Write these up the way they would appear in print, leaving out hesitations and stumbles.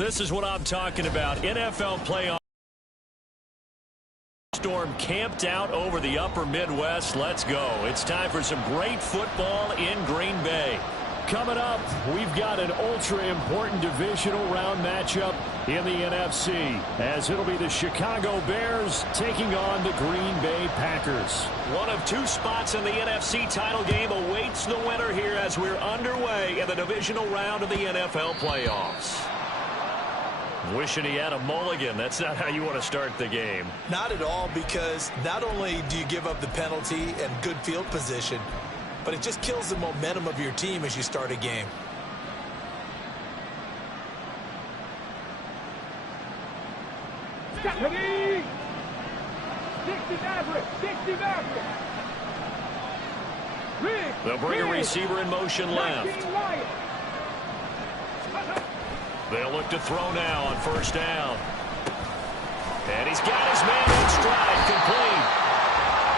This is what I'm talking about. NFL playoff storm camped out over the upper Midwest. Let's go. It's time for some great football in Green Bay. Coming up, we've got an ultra-important divisional round matchup in the NFC, as it'll be the Chicago Bears taking on the Green Bay Packers. One of two spots in the NFC title game awaits the winner here as we're underway in the divisional round of the NFL playoffs. Wishing he had a mulligan. That's not how you want to start the game. Not at all, because not only do you give up the penalty and good field position, but it just kills the momentum of your team as you start a game. Ready? 60 They'll bring a receiver in motion left. They'll look to throw now on first down. And he's got his man in stride, complete.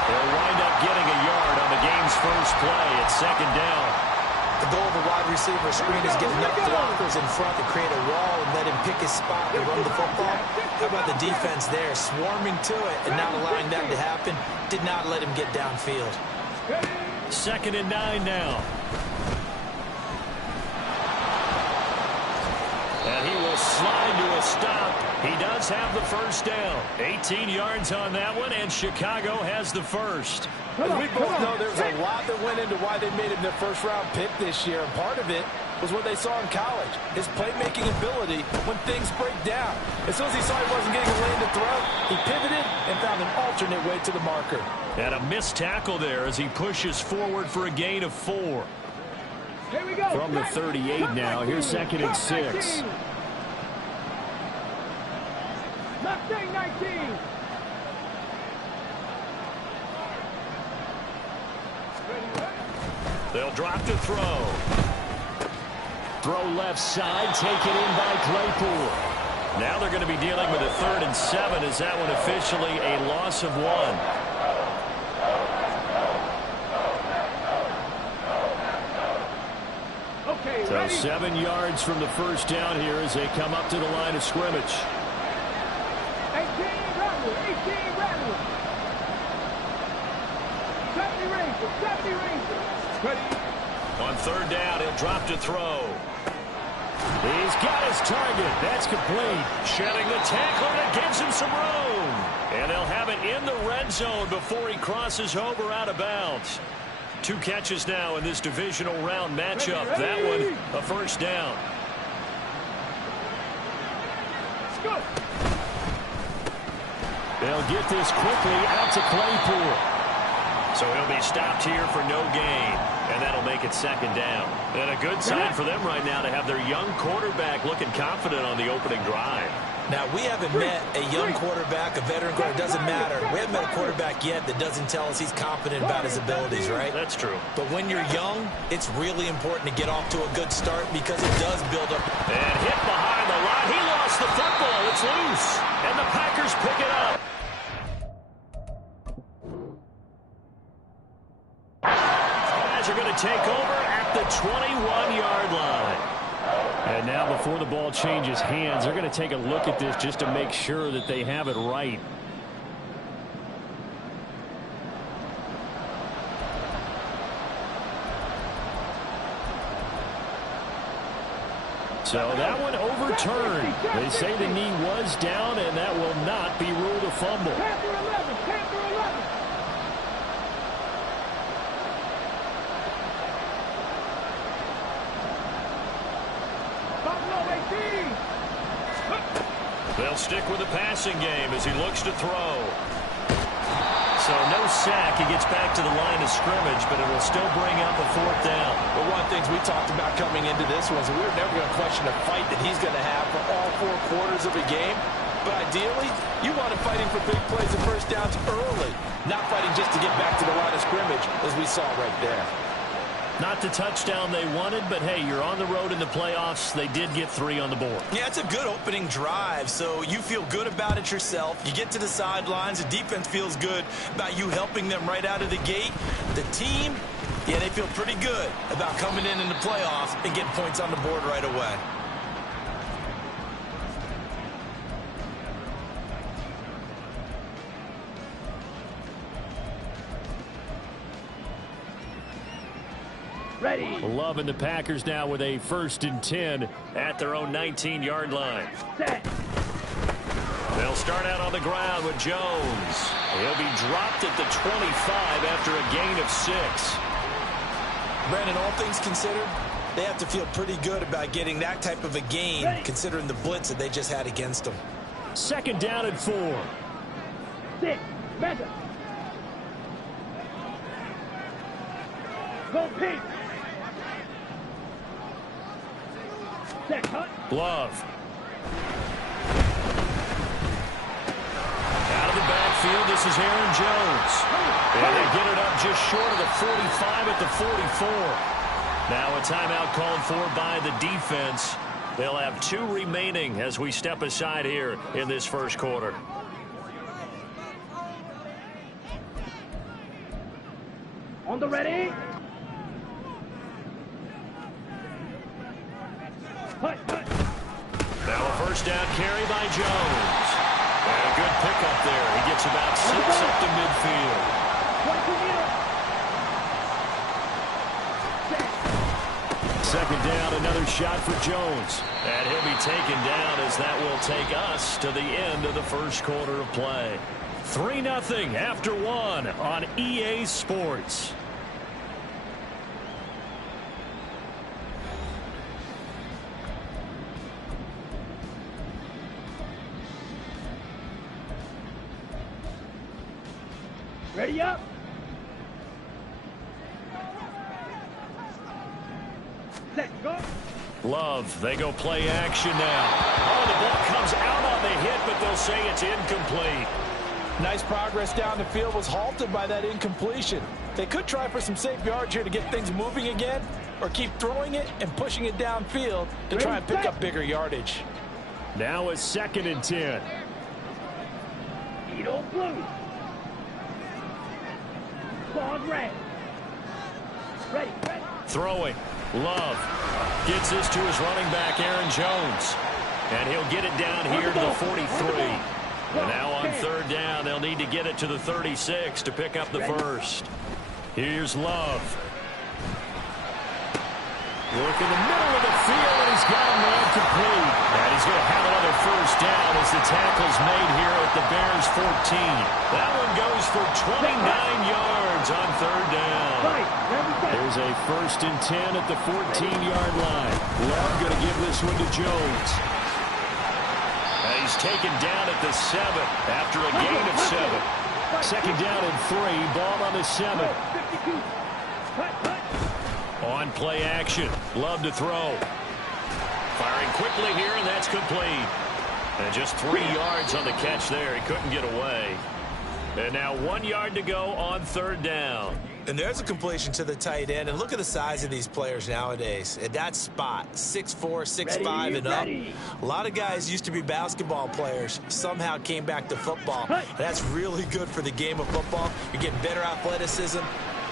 They'll wind up getting a yard on the game's first play. It's second down. The goal of a wide receiver screen is get enough blockers in front to create a wall and let him pick his spot to run the football. How about the defense there, swarming to it and not allowing that to happen? Did not let him get downfield. 2nd and 9 now. And he will slide to a stop. He does have the first down. 18 yards on that one, and Chicago has the first. As we both know, there's a lot that went into why they made him their first-round pick this year, and part of it was what they saw in college, his playmaking ability when things break down. As soon as he saw he wasn't getting a lane to throw, he pivoted and found an alternate way to the marker. And a missed tackle there as he pushes forward for a gain of 4. Here we go. From the 38 now, here's 2nd and 6. Left 19. They'll drop to throw. Throw left side, taken in by Claypool. Now they're going to be dealing with a 3rd and 7. Is that one officially a loss of 1? So 7 yards from the first down here as they come up to the line of scrimmage. 18 Rattler. 70 Ranger. Ready? On 3rd down, he'll drop to throw. He's got his target. That's complete. Shedding the tackle, and it gives him some room. And they'll have it in the red zone before he crosses over out of bounds. 2 catches now in this divisional round matchup. That one, a first down. They'll get this quickly out to Claypool. So he'll be stopped here for no gain. And that'll make it 2nd down. And a good sign for them right now to have their young quarterback looking confident on the opening drive. Now, we haven't met a young quarterback, a veteran quarterback. It doesn't matter. We haven't met a quarterback yet that doesn't tell us he's confident about his abilities, right? That's true. But when you're young, it's really important to get off to a good start because it does build up. And hit behind the line. He lost the football. It's loose. And the Packers pick it up. Guys are going to take over at the 21-yard line. And now before the ball changes hands, they're going to take a look at this just to make sure that they have it right. So that one overturned. They say the knee was down, and that will not be ruled a fumble. They'll stick with the passing game as he looks to throw. So no sack. He gets back to the line of scrimmage, but it will still bring up a 4th down. Well, one of the things we talked about coming into this was we were never going to question a fight that he's going to have for all 4 quarters of a game. But ideally, you want him fighting for big plays and first downs early, not fighting just to get back to the line of scrimmage, as we saw right there. Not the touchdown they wanted, but hey, you're on the road in the playoffs. They did get 3 on the board. Yeah, it's a good opening drive, so you feel good about it yourself. You get to the sidelines. The defense feels good about you helping them right out of the gate. The team, yeah, they feel pretty good about coming in the playoffs and getting points on the board right away. Ready. Loving the Packers now with a 1st and 10 at their own 19-yard line. Set. They'll start out on the ground with Jones. He'll be dropped at the 25 after a gain of 6. Brandon, all things considered, they have to feel pretty good about getting that type of a gain, considering the blitz that they just had against them. 2nd down and 4. 6. Madden. Go pink. Set. Cut. Love. Out of the backfield, this is Aaron Jones. And they get it up just short of the 45 at the 44. Now a timeout called for by the defense. They'll have 2 remaining as we step aside here in this first quarter. On the ready. Cut. Now a 1st down carry by Jones. And a good pickup there. He gets about 6 up to midfield. 2nd down, another shot for Jones. And he'll be taken down as that will take us to the end of the first quarter of play. 3-0 after 1 on EA Sports. Ready up. Set. Go. Love, they go play action now. Oh, the ball comes out on the hit, but they'll say it's incomplete. Nice progress down the field was halted by that incompletion. They could try for some safe yards here to get things moving again, or keep throwing it and pushing it downfield to try and pick up bigger yardage. Now a 2nd and 10. Edo blue. Claws red. Ready. Throwing. Love gets this to his running back, Aaron Jones. And he'll get it down here to the 43. And now on 3rd down, they'll need to get it to the 36 to pick up the 1st. Here's Love. Work in the middle of the field, and he's got a man complete. And he's going to have another 1st down as the tackle's made here at the Bears 14. That one goes for 29 yards on 3rd down. There's a 1st and 10 at the 14-yard line. Love going to give this one to Jones. And he's taken down at the 7 after a gain of 7. 2nd down and 3, ball on the 7. On play action, Love to throw. Firing quickly here, and that's complete. And just 3 yards on the catch there. He couldn't get away. And now 1 yard to go on 3rd down. And there's a completion to the tight end. And look at the size of these players nowadays. At that spot, 6'4", 6'5", and up. A lot of guys used to be basketball players. Somehow came back to football. And that's really good for the game of football. You're getting better athleticism,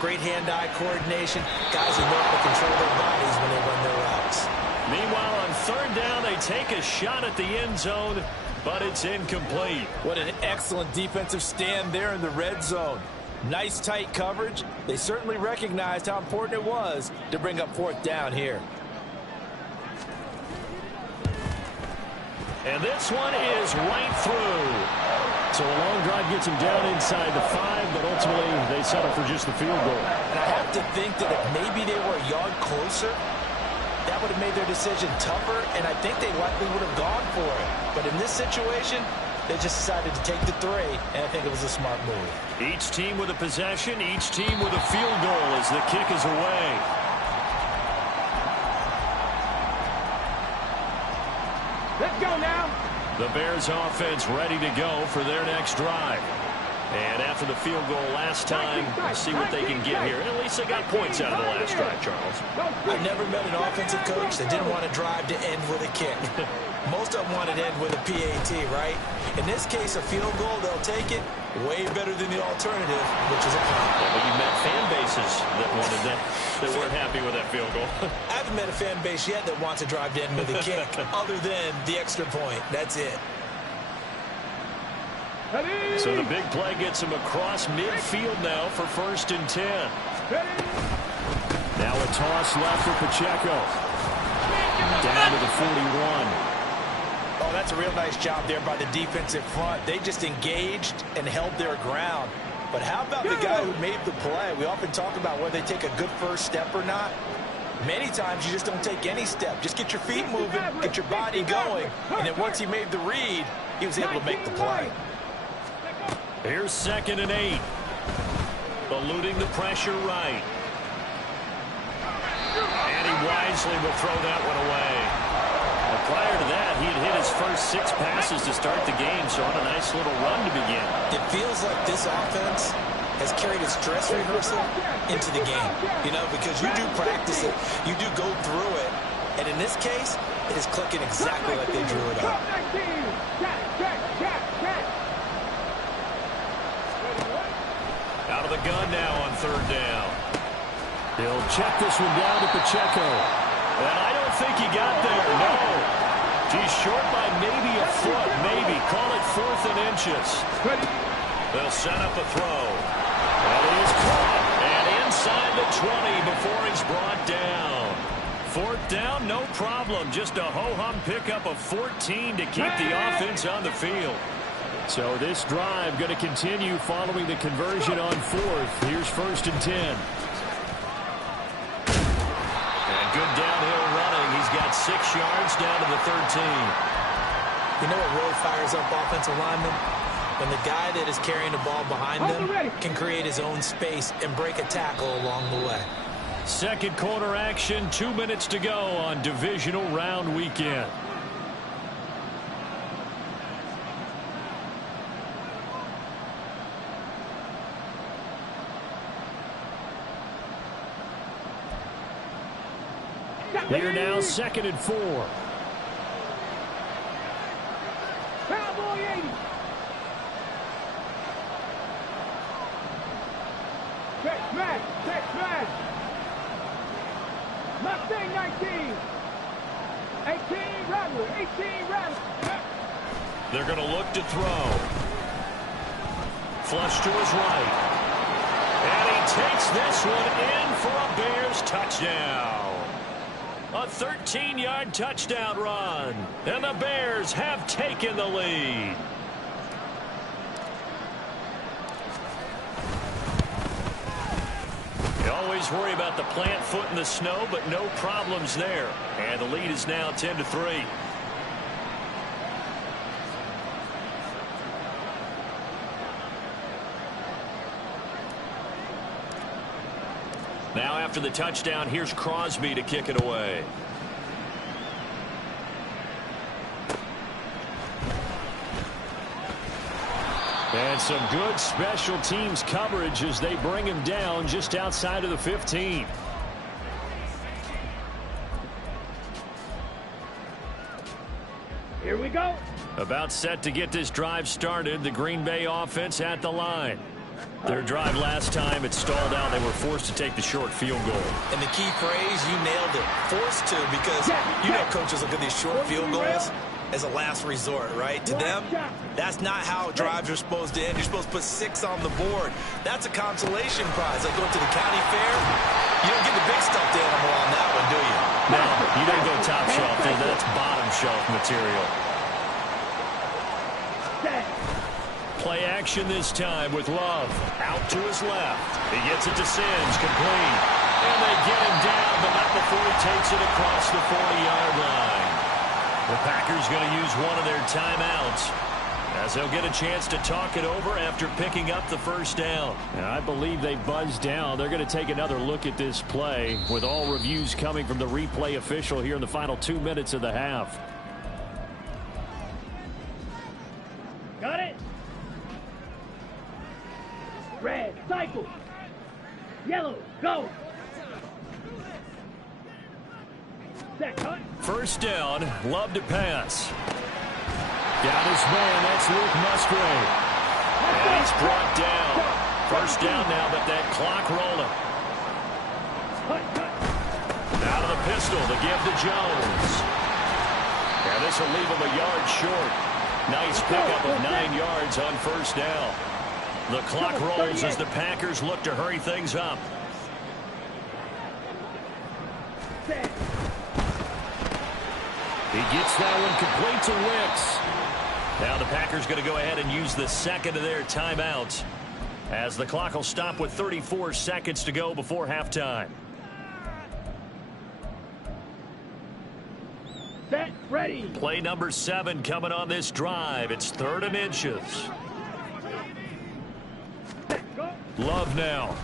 great hand-eye coordination. Guys who know how to control their bodies when they run their routes. Meanwhile, on 3rd down, they take a shot at the end zone, but it's incomplete. What an excellent defensive stand there in the red zone. Nice tight coverage. They certainly recognized how important it was to bring up 4th down here. And this one is right through. So a long drive gets them down inside the 5, but ultimately they settle for just the field goal. And I have to think that if maybe they were a yard closer, that would have made their decision tougher, and I think they likely would have gone for it. But in this situation, they just decided to take the 3, and I think it was a smart move. Each team with a possession, each team with a field goal as the kick is away. Let's go now. The Bears offense ready to go for their next drive. And after the field goal last time, we'll see what they can get here. At least they got points out of the last drive, Charles. I've never met an offensive coach that didn't want to drive to end with a kick. Most of them wanted to end with a PAT, right? In this case, a field goal, they'll take it. Way better than the alternative, which is a punt. Yeah, but you met fan bases that wanted that weren't happy with that field goal. I haven't met a fan base yet that wants to drive to end with a kick, other than the extra point. That's it. So the big play gets him across midfield now for 1st and 10. Now a toss left for Pacheco. Down to the 41. Oh, that's a real nice job there by the defensive front. They just engaged and held their ground. But how about the guy who made the play? We often talk about whether they take a good first step or not. Many times you just don't take any step. Just get your feet moving, get your body going, and then once he made the read, he was able to make the play. Here's 2nd and 8. Eluding the pressure right. And he wisely will throw that one away. Well, prior to that, he had hit his first 6 passes to start the game, so on a nice little run to begin. It feels like this offense has carried its dress rehearsal into the game, you know, because you do practice it, you do go through it, and in this case, it is clicking exactly like they drew it up. Out of the gun now on 3rd down. He'll check this one down to Pacheco. And I don't think he got there, no. He's short by maybe a foot, maybe. Call it 4th and inches. They'll set up a throw. And he is caught. And inside the 20 before he's brought down. 4th down, no problem. Just a ho-hum pickup of 14 to keep the offense on the field. So this drive going to continue following the conversion on 4th. Here's 1st and 10. And good downhill running. He's got 6 yards down to the 13. You know what really fires up offensive linemen? When the guy that is carrying the ball behind them can create his own space and break a tackle along the way. 2nd quarter action, 2 minutes to go on divisional round weekend. Here now, 2nd and 4. Cowboy 80. Check man. Mustang 19. 18 Rattler. They're going to look to throw. Flush to his right. And he takes this one in for a Bears touchdown. A 13-yard touchdown run. And the Bears have taken the lead. You always worry about the plant foot in the snow, but no problems there. And the lead is now 10-3. Now after the touchdown, here's Crosby to kick it away. And some good special teams coverage as they bring him down just outside of the 15. Here we go. About set to get this drive started. The Green Bay offense at the line. Their drive last time, it stalled out. They were forced to take the short field goal. And the key phrase, you nailed it. Forced to, because you know coaches look at these short field goals as a last resort, right? To them, that's not how drives are supposed to end. You're supposed to put 6 on the board. That's a consolation prize. Like going to the county fair, you don't get the big stuffed animal on that one, do you? No, you don't go top shelf. That's bottom shelf material. Play action this time with Love. Out to his left. He gets it to Sims, complete. And they get him down, but not before he takes it across the 40-yard line. The Packers going to use one of their timeouts as they'll get a chance to talk it over after picking up the first down. And I believe they buzzed down. They're going to take another look at this play with all reviews coming from the replay official here in the final 2 minutes of the half. Got it. Red, cycle. Yellow, go. Set, cut. First down, Love to pass. Got his man, that's Luke Musgrave. And he's brought down. First down now, but that clock rolling. Out of the pistol, the give to Jones. And this will leave him a yard short. Nice pickup of 9 yards on first down. The clock rolls as the Packers look to hurry things up. Set. He gets that one complete to Wicks. Now the Packers going to go ahead and use the second of their timeouts, as the clock will stop with 34 seconds to go before halftime. Set. Ready. Play number 7 coming on this drive. It's 3rd and inches. Set. Go. Love now.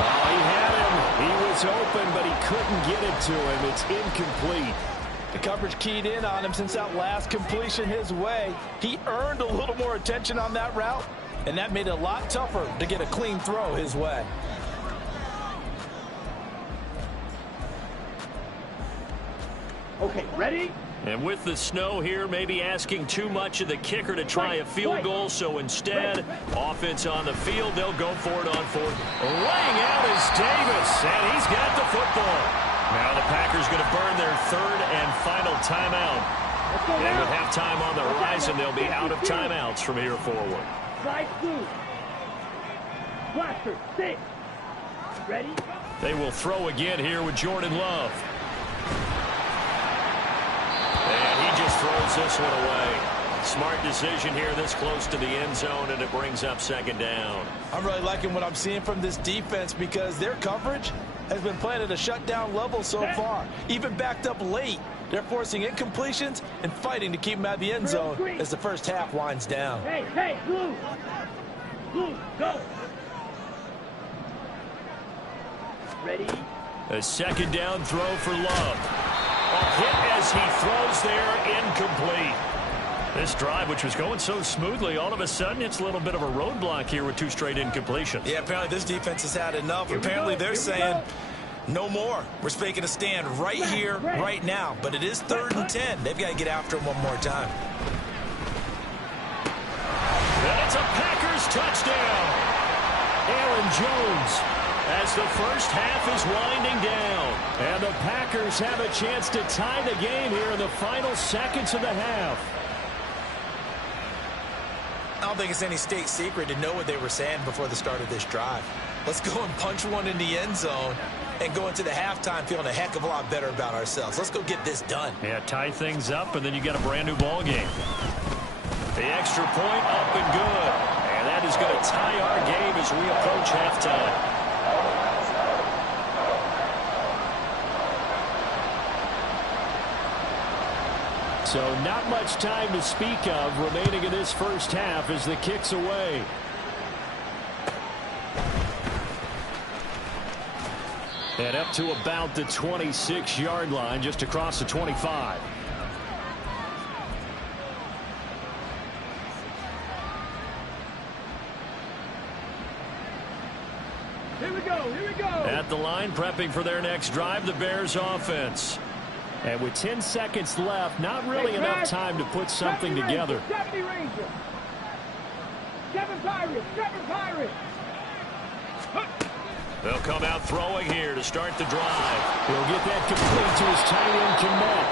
Oh, he had him. He was open, but he couldn't get it to him. It's incomplete. The coverage keyed in on him since that last completion his way. He earned a little more attention on that route, and that made it a lot tougher to get a clean throw his way. Okay, ready? And with the snow here, maybe asking too much of the kicker to try a field goal. So instead, offense on the field, they'll go for it on 4th. Laying out is Davis, and he's got the football. Now the Packers going to burn their 3rd and final timeout. And with halftime on the horizon, they'll be out of timeouts from here forward. Slide through. Blaster. 6. Ready? They will throw again here with Jordan Love. And he just throws this one away. Smart decision here this close to the end zone, and it brings up 2nd down. I'm really liking what I'm seeing from this defense because their coverage has been playing at a shutdown level so far. Even backed up late, they're forcing incompletions and fighting to keep them out of the end zone as the first half winds down. Hey, blue. Blue, go. Ready? A 2nd down throw for Love. A hit as he throws there, incomplete. This drive, which was going so smoothly, all of a sudden it's a little bit of a roadblock here with 2 straight incompletions. Yeah, apparently this defense has had enough. Apparently they're saying no more. We're making a stand right here, right now. But it is 3rd and 10. They've got to get after him one more time. And it's a Packers touchdown. Aaron Jones, as the first half is winding down. And the Packers have a chance to tie the game here in the final seconds of the half. I don't think it's any state secret to know what they were saying before the start of this drive. Let's go and punch one in the end zone and go into the halftime feeling a heck of a lot better about ourselves. Let's go get this done. Yeah, tie things up, and then you get a brand new ball game. The extra point up and good. And that is going to tie our game as we approach halftime. So not much time to speak of remaining in this first half as the kick's away. And up to about the 26-yard line, just across the 25. Here we go. At the line, prepping for their next drive, the Bears offense. And with 10 seconds left, not really enough time to put something together. 70 Ranger. 7 Pirates. They'll come out throwing here to start the drive. He'll get that complete to his tight end, Kmet.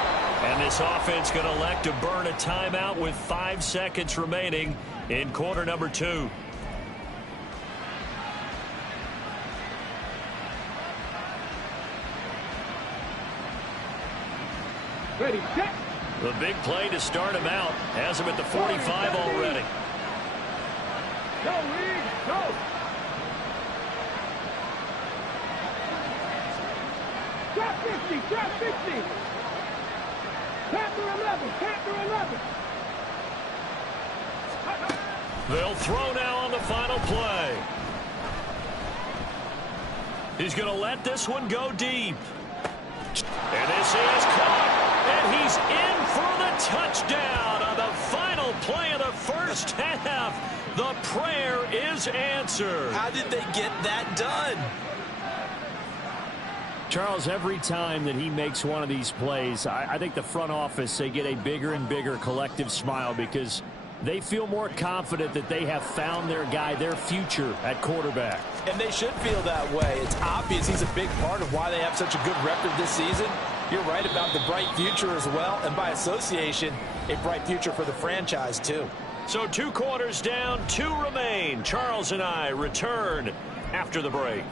And this offense going to elect to burn a timeout with 5 seconds remaining in quarter number 2. Ready, set. The big play to start him out. Has him at the 45 already. Go, Reed, go. Trap 50. Panther 11. They'll throw now on the final play. He's going to let this one go deep. And this is caught. And he's in for the touchdown on the final play of the first half. The prayer is answered. How did they get that done? Charles, every time that he makes one of these plays, I think the front office, they get a bigger and bigger collective smile because they feel more confident that they have found their guy, their future at quarterback. And they should feel that way. It's obvious he's a big part of why they have such a good record this season. You're right about the bright future as well, and by association, a bright future for the franchise too. So 2 quarters down, 2 remain. Charles and I return after the break.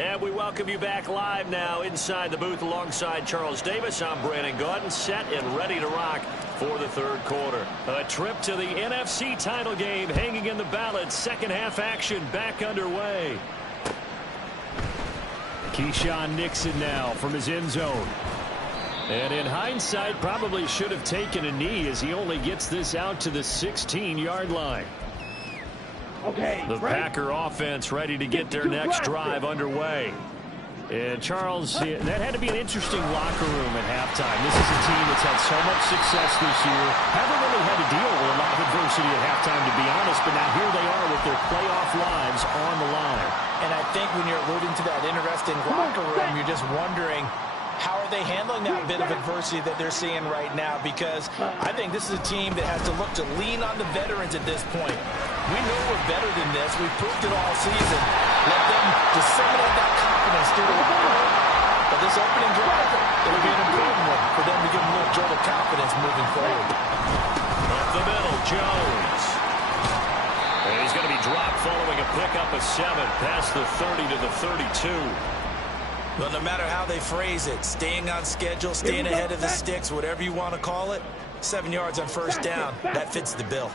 And we welcome you back live now inside the booth alongside Charles Davis. I'm Brandon Gaudin, set and ready to rock for the third quarter. A trip to the NFC title game hanging in the balance. Second half action back underway. Keyshawn Nixon now from his end zone. And in hindsight, probably should have taken a knee as he only gets this out to the 16-yard line. Okay, the Packer offense ready to get their next drive underway. And Charles, that had to be an interesting locker room at halftime. This is a team that's had so much success this year. Haven't really had to deal with a lot of adversity at halftime, to be honest. But now here they are with their playoff lives on the line. And I think when you're alluding to that interesting locker room, you're just wondering, how are they handling that bit of adversity that they're seeing right now? Because I think this is a team that has to look to lean on the veterans at this point. We know we're better than this. We've proved it all season. Let them disseminate that confidence through the locker room. But this opening drive, it'll be an important one for them to give them a little jolt of confidence moving forward. Up the middle, Jones. And he's going to be dropped following a pickup of 7 past the 30 to the 32. Well, no matter how they phrase it, staying on schedule, staying ahead of the sticks, whatever you want to call it, 7 yards on first down, that fits the bill.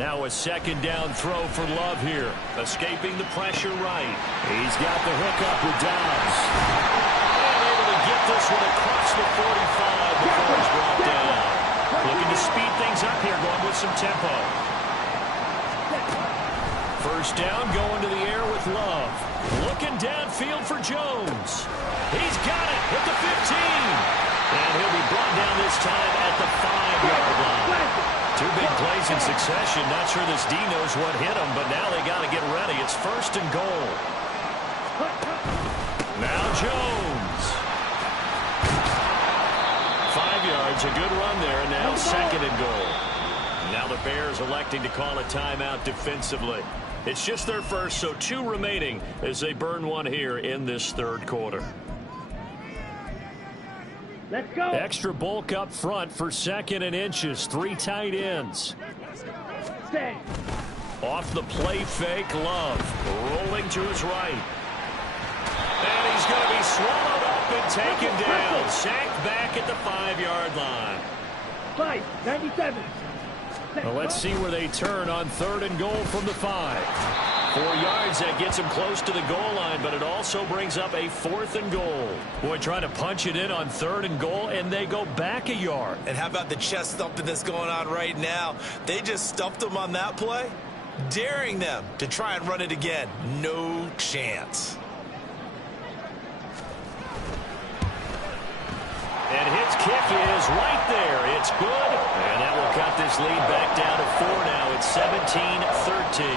Now a second down throw for Love here. Escaping the pressure right. He's got the hook up with Dobbs. And able to get this one across the 45 before he's brought down. Looking to speed things up here, going with some tempo. First down, going to the air with Love. Looking downfield for Jones. He's got it at the 15. And he'll be brought down this time at the 5-yard line. 2 big plays in succession. Not sure this D knows what hit him, but now they got to get ready. It's first and goal. Now Jones. 5 yards, a good run there, and now second and goal. Now the Bears electing to call a timeout defensively. It's just their first, so 2 remaining as they burn one here in this third quarter. Let's go. Extra bulk up front for 2nd and inches. 3 tight ends. Stay. Off the play fake, Love. Rolling to his right. And he's going to be swallowed up and taken down. Sacked back at the 5-yard line. 5-97. Well, let's see where they turn on 3rd and goal from the 5. 4 yards, that gets him close to the goal line, but it also brings up a 4th and goal. Boy, trying to punch it in on 3rd and goal, and they go back a yard. And how about the chest thumping that's going on right now? They just stumped them on that play, daring them to try and run it again. No chance. And his kick is right there. It's good. And that will cut this lead back down to 4 now. It's 17-13.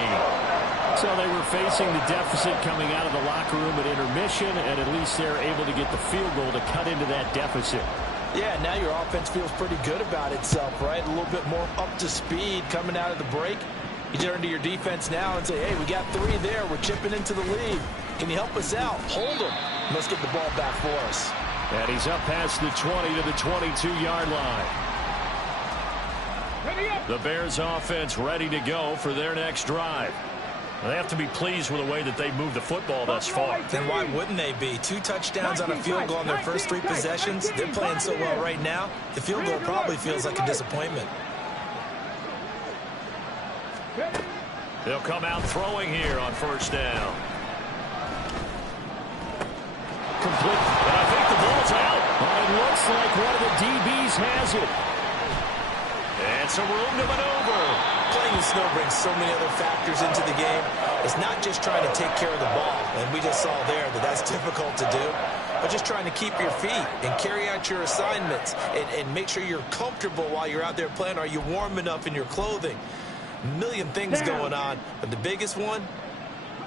So they were facing the deficit coming out of the locker room at intermission, and at least they're able to get the field goal to cut into that deficit. Yeah, now your offense feels pretty good about itself, right? A little bit more up to speed coming out of the break. You turn to your defense now and say, hey, we got 3 there. We're chipping into the lead. Can you help us out? Hold them. Let's get the ball back for us. And he's up past the 20 to the 22-yard line. The Bears offense ready to go for their next drive. They have to be pleased with the way that they moved the football thus far. Then why wouldn't they be? 2 touchdowns on a field goal on their first 3 possessions. They're playing so well right now, the field goal probably feels like a disappointment. They'll come out throwing here on first down. Complete. And I think the ball's out. It looks like one of the DBs has it. And some room to maneuver. Playing in snow brings so many other factors into the game. It's not just trying to take care of the ball, and we just saw there that that's difficult to do, but just trying to keep your feet and carry out your assignments and make sure you're comfortable while you're out there playing. Are you warm enough in your clothing? A million things going on, but the biggest one,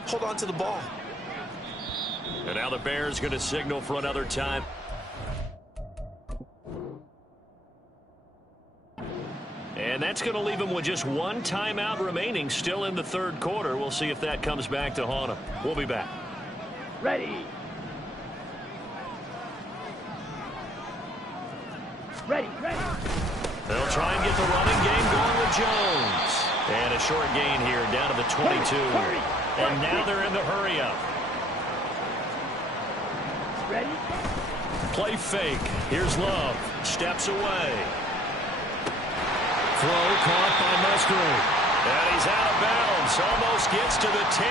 hold on to the ball. And now the Bears going to signal for another time. And that's going to leave them with just 1 timeout remaining still in the third quarter. We'll see if that comes back to haunt them. We'll be back. Ready. Ready. They'll try and get the running game going with Jones. And a short gain here down to the 22. And now they're in the hurry up. Ready? Play fake. Here's Love. Steps away. Throw caught by Musgrave. And he's out of bounds. Almost gets to the 10.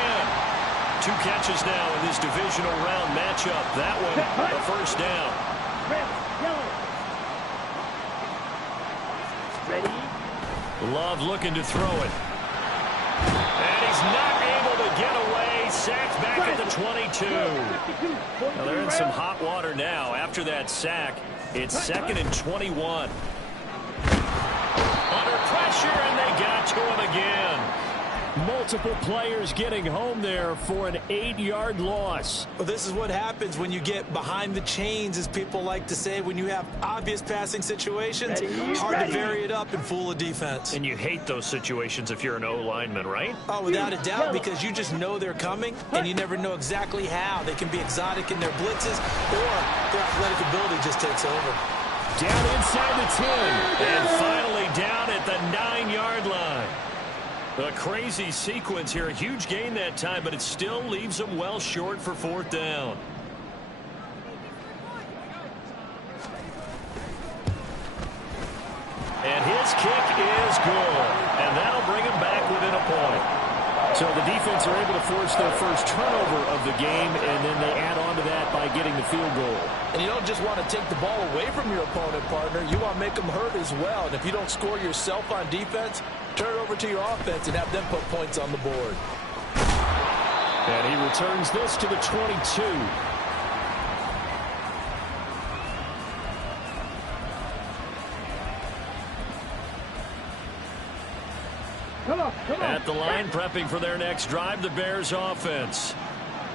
2 catches now in this divisional round matchup. That one a first down. Red, yellow. Ready? Love looking to throw it. And he's not able to get away. Sacked back at the 22. Now they're in some hot water now. After that sack, it's 2nd and 21. Under pressure, and they got to him again. Multiple players getting home there for an 8-yard loss. Well, this is what happens when you get behind the chains, as people like to say. When you have obvious passing situations, hard to vary it up and fool a defense. And you hate those situations if you're an O-lineman, right? Oh, without a doubt, because you just know they're coming, and you never know exactly how. They can be exotic in their blitzes, or their athletic ability just takes over. Down inside the 10, and finally down at the 9-yard line. A crazy sequence here. A huge gain that time, but it still leaves them well short for 4th down. And his kick is good. And that'll bring him back within a point. So the defense are able to force their first turnover of the game, and then they add on to that by getting the field goal. And you don't just want to take the ball away from your opponent, partner. You want to make them hurt as well. And if you don't score yourself on defense, turn it over to your offense and have them put points on the board. And he returns this to the 22. Come on. At the line, prepping for their next drive, the Bears offense.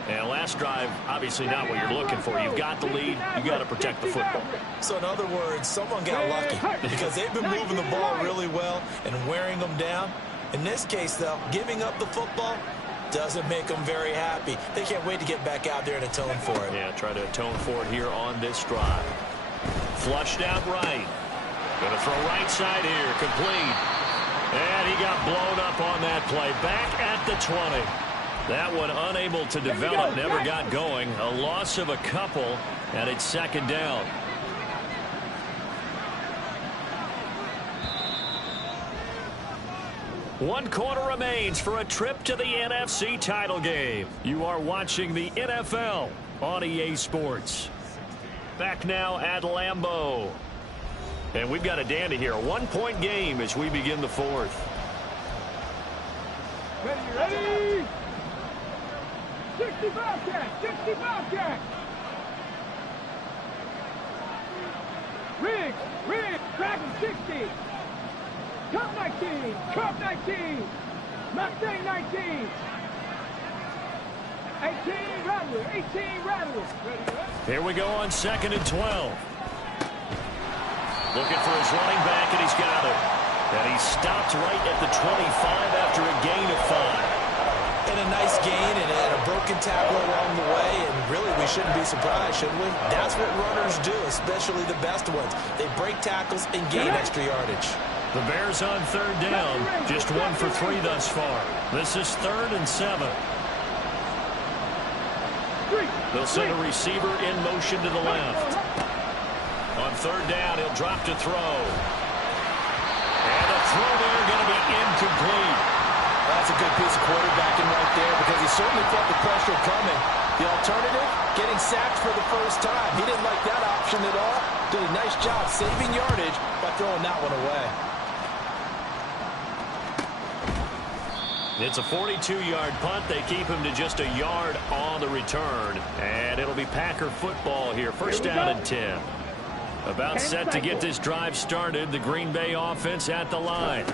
And last drive, obviously not what you're looking for. You've got the lead. You've got to protect the football. So in other words, someone got lucky because they've been moving the ball really well and wearing them down. In this case, though, giving up the football doesn't make them very happy. They can't wait to get back out there and atone for it. Yeah, try to atone for it here on this drive. Flushed out right. Going to throw right side here. Complete. And he got blown up on that play. Back at the 20. That one unable to develop, never got going. A loss of a couple, and it's 2nd down. One quarter remains for a trip to the NFC title game. You are watching the NFL on EA Sports. Back now at Lambeau. And we've got a dandy here. A 1-point game as we begin the 4th. Ready? 60 Bobcat. Riggs, Dragon 60. Cup 19. Mustang 19. 18 Rattler. Here we go on 2nd and 12. Looking for his running back, and he's got it. And he stopped right at the 25 after a gain of 5. And a nice gain and a broken tackle along the way, and really we shouldn't be surprised, should we? That's what runners do, especially the best ones. They break tackles and gain extra yardage. The Bears on 3rd down, just 1 for 3 thus far. This is 3rd and 7. They'll send a receiver in motion to the left. On 3rd down, he'll drop to throw. And the throw there going to be incomplete. That's a good piece of quarterbacking right there because he certainly felt the pressure coming. The alternative, getting sacked for the first time. He didn't like that option at all. Did a nice job saving yardage by throwing that one away. It's a 42-yard punt. They keep him to just a yard on the return. And it'll be Packer football here. First down and 10. About set to get this drive started. The Green Bay offense at the line.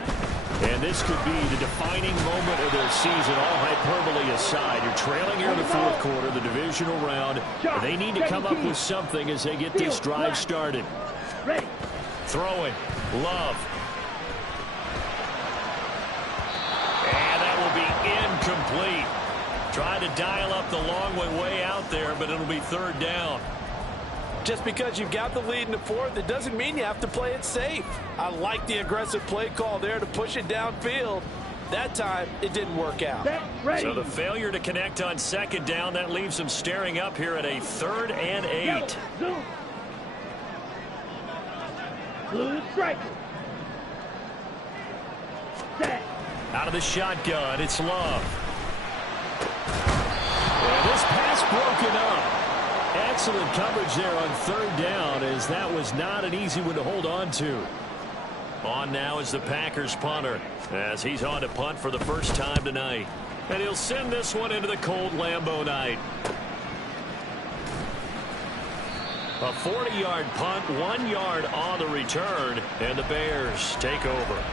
And this could be the defining moment of their season, all hyperbole aside. You're trailing here in the 4th quarter, the divisional round. They need to come up with something as they get this drive started. Throwing. Love. And that will be incomplete. Trying to dial up the long way out there, but it'll be 3rd down. Just because you've got the lead in the 4th, it doesn't mean you have to play it safe. I like the aggressive play call there to push it downfield. That time, it didn't work out. So the failure to connect on second down, that leaves them staring up here at a 3rd and 8. Blue striker. Out of the shotgun, it's Love. And this pass broken up. Excellent coverage there on 3rd down, as that was not an easy one to hold on to. On now is the Packers punter, as he's on to punt for the first time tonight. And he'll send this one into the cold Lambeau night. A 40-yard punt, 1 yard on the return, and the Bears take over.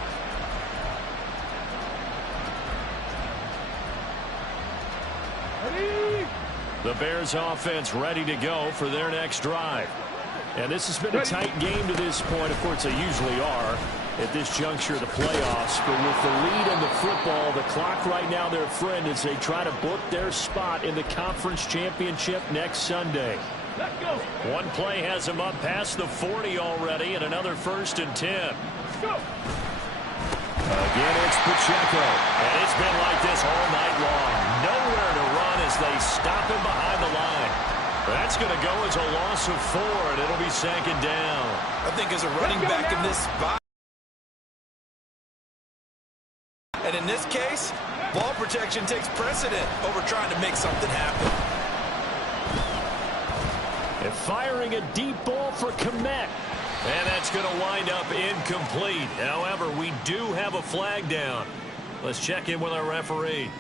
The Bears offense ready to go for their next drive. And this has been a tight game to this point. Of course, they usually are at this juncture of the playoffs. But with the lead in the football, the clock right now their friend as they try to book their spot in the conference championship next Sunday. Let's go. One play has them up past the 40 already, and another 1st and 10. Let's go. Again, it's Pacheco. And it's been like this all night long. Nowhere to run as they stop him behind the line. That's going to go as a loss of 4, and it'll be 2nd down. I think as a running back in this spot, and in this case, ball protection takes precedent over trying to make something happen. And firing a deep ball for Komet. And that's going to wind up incomplete. However, we do have a flag down. Let's check in with our referee.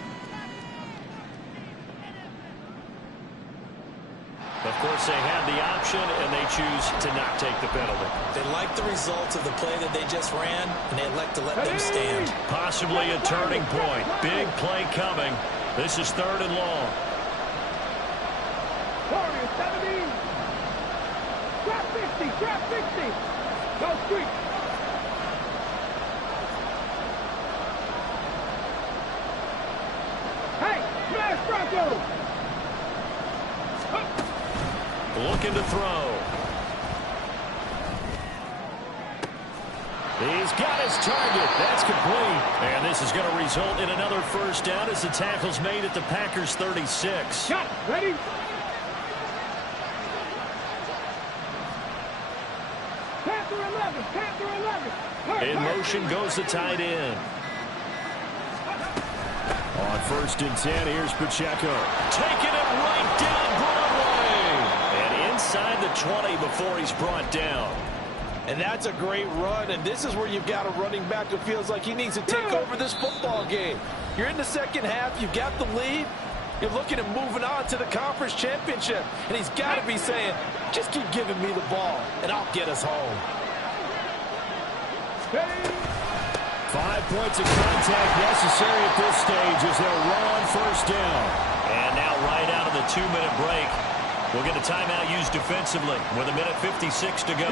Of course, they had the option, and they choose to not take the penalty. They like the results of the play that they just ran, and they elect to let them stand. Possibly a turning point. Big play coming. This is 3rd and long. 40, 70. Trap 50, trap 50. Go street. Hey, smash Bronco. Looking to throw. He's got his target. That's complete. And this is going to result in another 1st down as the tackle's made at the Packers 36. Shot, ready? Panther 11, Panther 11. In motion goes the tight end. On 1st and 10, here's Pacheco. Taking it right down Broadway. And inside the 20 before he's brought down. And that's a great run, and this is where you've got a running back who feels like he needs to take over this football game. You're in the second half, you've got the lead, you're looking at moving on to the conference championship, and he's got to be saying, just keep giving me the ball, and I'll get us home. 5 points of contact necessary at this stage as they'll run on 1st down. And now right out of the 2-minute break, we'll get a timeout used defensively with 1:56 to go.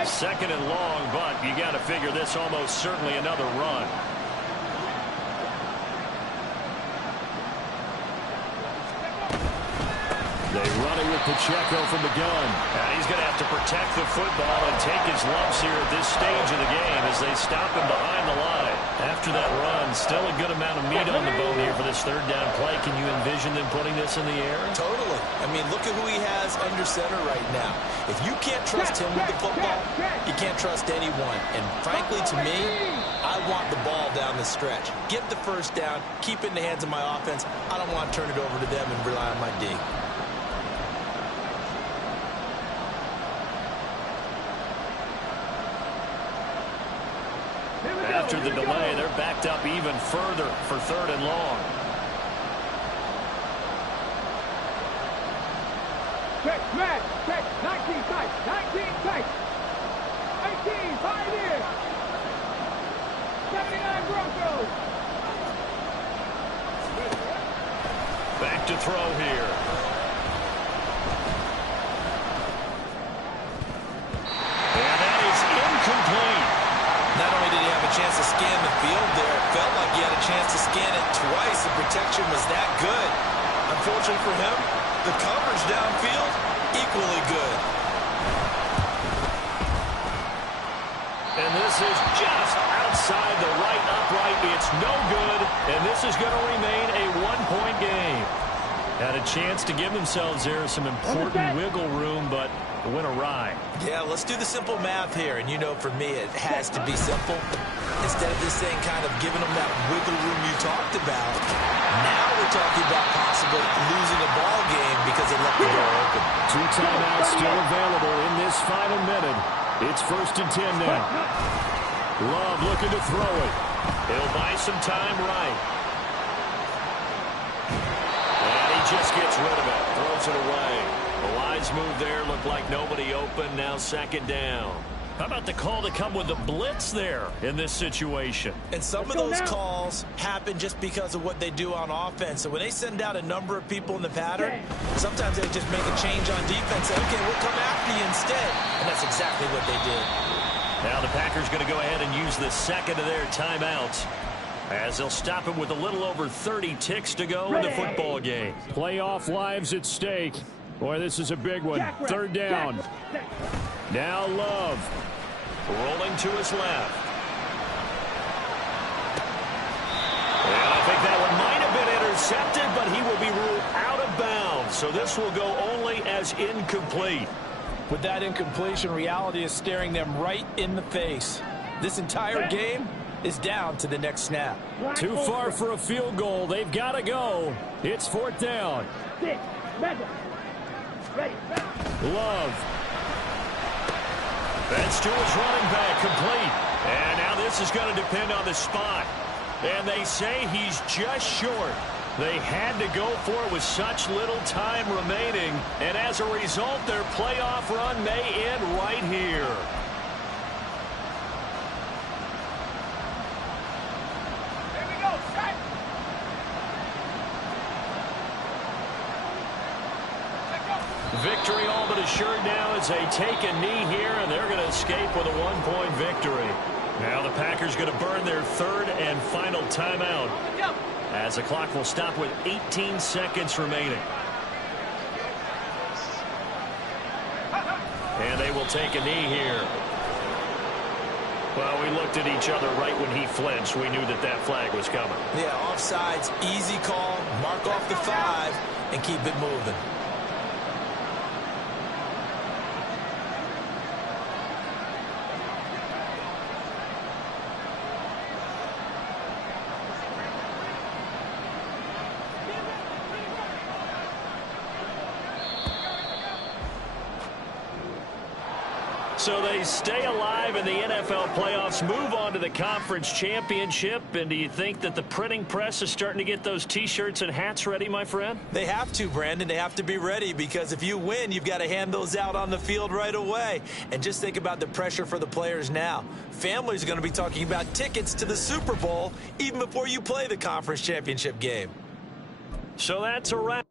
2nd and long, but you got to figure this almost certainly another run. They run it with Pacheco from the gun. And he's going to have to protect the football and take his lumps here at this stage of the game as they stop him behind the line. After that run, still a good amount of meat on the bone here for this 3rd down play. Can you envision them putting this in the air? Totally. I mean, look at who he has under center right now. If you can't trust him with the football, you can't trust anyone. And frankly, to me, I want the ball down the stretch. Get the 1st down, keep it in the hands of my offense. I don't want to turn it over to them and rely on my D. After the delay, they're backed up even further for 3rd and long. Check, smash, check, 19 tight, 19 tight. 18, Pioneer. 79 Broncos. Back to throw here. And that is incomplete. Not only did he have a chance to scan the field there, it felt like he had a chance to scan it twice. The protection was that good. Unfortunately for him, the coverage downfield, equally good. And this is just outside the right upright. It's no good, and this is going to remain a one-point game. Had a chance to give themselves there some important wiggle room, but it went awry. Yeah, let's do the simple math here. And you know, for me, it has to be simple. Instead of this thing kind of giving them that wiggle room you talked about, now we're talking about possibly losing a ball game because they left the door open. 2 timeouts still available in this final minute. It's 1st and 10 now. Love looking to throw it. He'll buy some time right. And he just gets rid of it. Throws it away. The lines move there. Looked like nobody open. Now 2nd down. How about the call to come with the blitz there in this situation? And some of those calls happen just because of what they do on offense. So when they send out a number of people in the pattern, sometimes they just make a change on defense. Say, okay, we'll come after you instead. And that's exactly what they did. Now the Packers going to go ahead and use the 2nd of their timeouts, as they'll stop it with a little over 30 ticks to go in the football game. Playoff lives at stake. Boy, this is a big one. 3rd down. Now Love. Rolling to his left. And I think that one might have been intercepted, but he will be ruled out of bounds. So this will go only as incomplete. With that incompletion, reality is staring them right in the face. This entire game is down to the next snap. Too far for a field goal. They've got to go. It's 4th down. Love. That's to his running back, complete. And now this is going to depend on the spot. And they say he's just short. They had to go for it with such little time remaining. And as a result, their playoff run may end right here. Here we go, set. Victory all but assured now as they take a knee here, and they're going to escape with a one-point victory. Now the Packers going to burn their 3rd and final timeout, as the clock will stop with 18 seconds remaining. And they will take a knee here. Well, we looked at each other right when he flinched. We knew that that flag was coming. Yeah, offsides, easy call, mark off the 5, and keep it moving. So they stay alive in the NFL playoffs, move on to the conference championship. And do you think that the printing press is starting to get those T-shirts and hats ready, my friend? They have to, Brandon. They have to be ready, because if you win, you've got to hand those out on the field right away. And just think about the pressure for the players now. Families are going to be talking about tickets to the Super Bowl even before you play the conference championship game. So that's a wrap.